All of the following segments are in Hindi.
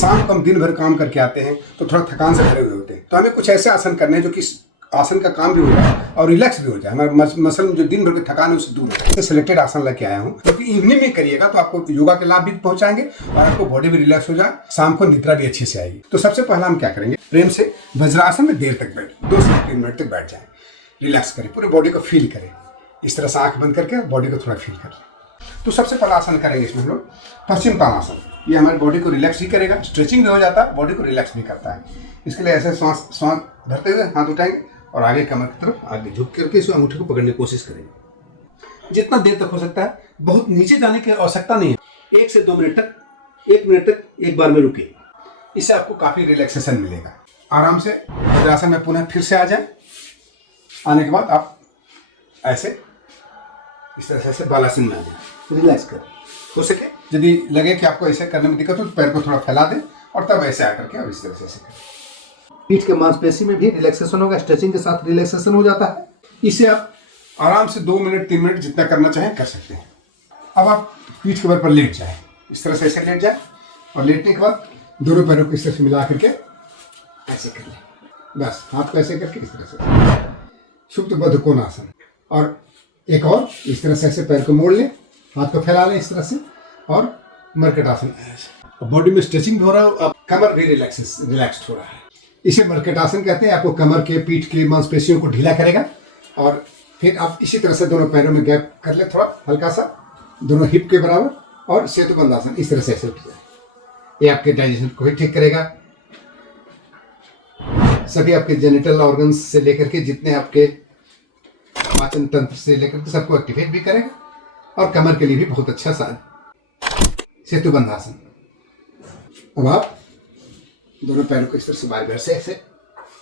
शाम को हम दिन भर काम करके आते हैं तो थोड़ा थकान से भरे हुए होते हैं, तो हमें कुछ ऐसे आसन करने हैं जो कि आसन का काम भी हो जाए और रिलैक्स भी हो जाए, हमारा मसल में जो दिन भर की थकान है उससे दूर हो जाए। सिलेक्टेड आसन लेके आया हूँ, क्योंकि इवनिंग में करिएगा तो आपको योगा के लाभ भी पहुंचाएंगे और आपको बॉडी भी रिलैक्स हो जाए, शाम को निद्रा भी अच्छी से आएगी। तो सबसे पहला हम क्या करेंगे, प्रेम से वज्रासन में देर तक बैठ 2 से 3 मिनट तक बैठ जाए, रिलैक्स करें, पूरे बॉडी को फील करें, इस तरह से आंख बंद करके बॉडी को थोड़ा फील कर लें। तो सबसे पहला आसन करेंगे इसमें हम लोग पश्चिम ताड़ासन। ये हमारी बॉडी को रिलैक्स ही करेगा, स्ट्रेचिंग भी हो जाता है, बॉडी को रिलैक्स भी करता है। इसके लिए ऐसे श्वास भरते हुए हाथ उठाएंगे और आगे कमर की तरफ आगे झुक करके इस अंगूठे को पकड़ने की कोशिश करेंगे जितना देर तक हो सकता है। बहुत नीचे जाने की आवश्यकता नहीं है, 1 से 2 मिनट तक, 1 मिनट तक एक बार में रुकिए, इससे आपको काफी रिलैक्सेशन मिलेगा। आराम से वज्रासन में पुनः फिर से आ जाए। आने के बाद आप ऐसे इस तरह से बालासन में आ जाए, रिलैक्स करें। हो सके यदि लगे कि आपको ऐसे करने में दिक्कत हो तो पैर को थोड़ा फैला दें और तब ऐसे आकर के और इस तरह से ऐसे करें। पीठ के मांसपेशी में भी रिलैक्सेशन होगा, स्ट्रेचिंग के साथ रिलैक्सेशन हो जाता है। इसे आप आराम से 2 मिनट 3 मिनट जितना करना चाहें कर सकते हैं। अब आप पीठ के बल पर लेट जाए, इस तरह से ऐसे लेट जाए और लेटने के बाद दोनों पैरों को इस तरह से मिला करके ऐसे कर लें, बस हाथ को ऐसे करके इस तरह से सुप्त बद्ध कोणासन। और एक और इस तरह से ऐसे पैर को मोड़ लें, हाथ को फैला लें इस तरह से और मर्कटासन। बॉडी में स्ट्रेचिंग भी हो रहा है, अब कमर भी रिलैक्स्ड हो रहा है। इसे मर्कटासन कहते हैं। आपको कमर के पीठ की मांसपेशियों को ढीला करेगा और फिर आप इसी तरह से दोनों पैरों में गैप कर ले थोड़ा हल्का सा, दोनों हिप के बराबर, और सेतुबंधासन इस तरह से ऐसे उठ जाए। ये आपके डाइजेशन को भी ठीक करेगा, सभी आपके जेनिटल ऑर्गन्स से लेकर के जितने आपके पाचन तंत्र से लेकर के सबको एक्टिवेट भी करेगा और कमर के लिए भी बहुत अच्छा सा सेतुबंधासन। अब आप दोनों पैरों को इस तरह से बाएं से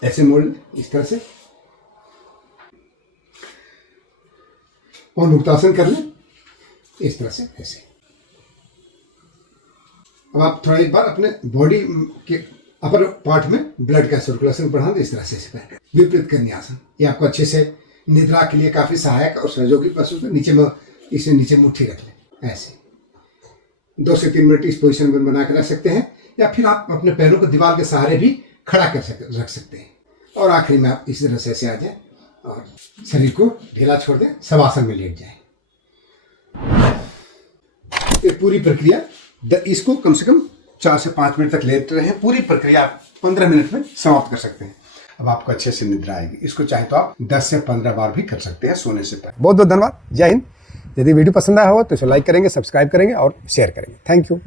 ऐसे मोड़ लें, इस तरह से और मुक्तासन कर लें इस तरह से ऐसे। अब आप थोड़ा एक बार अपने बॉडी के अपर पार्ट में ब्लड का सर्कुलेशन बढ़ा दें, इस तरह से पैर विपरीत करनी आसन। ये आपको अच्छे से निद्रा के लिए काफी सहायक और सहयोगी महसूस है। नीचे में इसे नीचे मुट्ठी रख लें ऐसे, 2 से 3 मिनट इस पोजीशन में बना कर रख सकते हैं, या फिर आप अपने पैरों को दीवार के सहारे भी खड़ा रख सकते हैं। और आखिरी में आप इस तरह से ऐसे आ जाए और शरीर को ढीला छोड़ दें, शवासन में लेट जाए। ये पूरी प्रक्रिया इसको कम से कम 4 से 5 मिनट तक लेते रहें। पूरी प्रक्रिया आप 15 मिनट में समाप्त कर सकते हैं। अब आपको अच्छे से निद्रा आएगी। इसको चाहे तो आप 10 से 15 बार भी कर सकते हैं सोने से पहले। बहुत बहुत धन्यवाद। जय हिंद। यदि वीडियो पसंद आया हो तो इसे लाइक करेंगे, सब्सक्राइब करेंगे और शेयर करेंगे। Thank you.